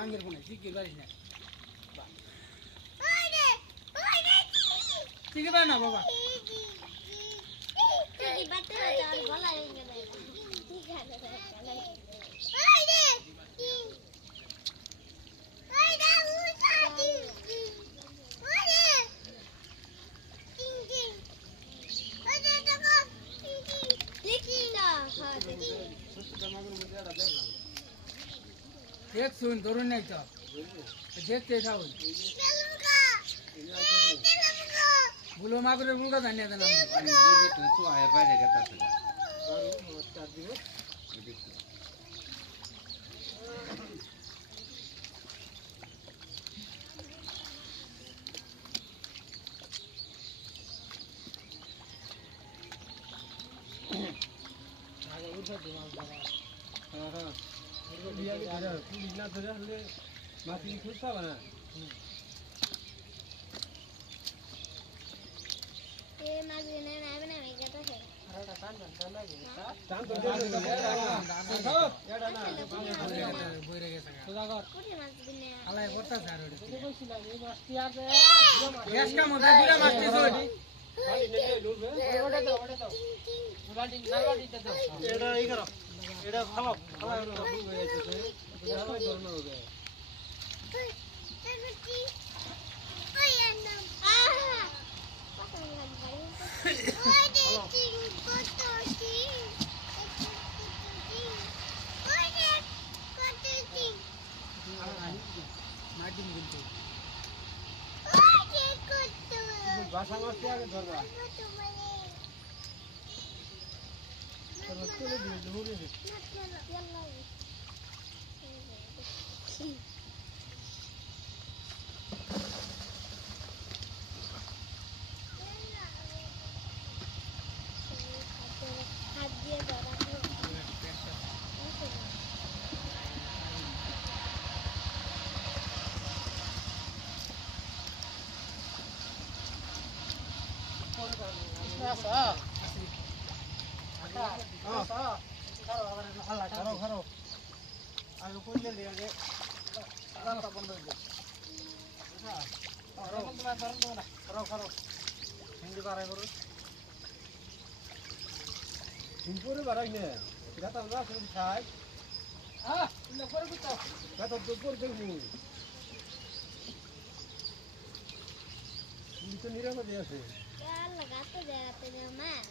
মাঙ্গের কোনে শিখে পারিস না শিখে পারে না বাবা देख सुन तरुण नहीं तो देख के खाओ बोलो मागरे मुलगा धन्यवाद ना आणि तू तू आहे पाहिजे का तसं भाषा मस्ती आगे धर रहा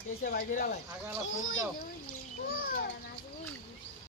कैसे भाई गिरा लाई आगाला फोन जाओ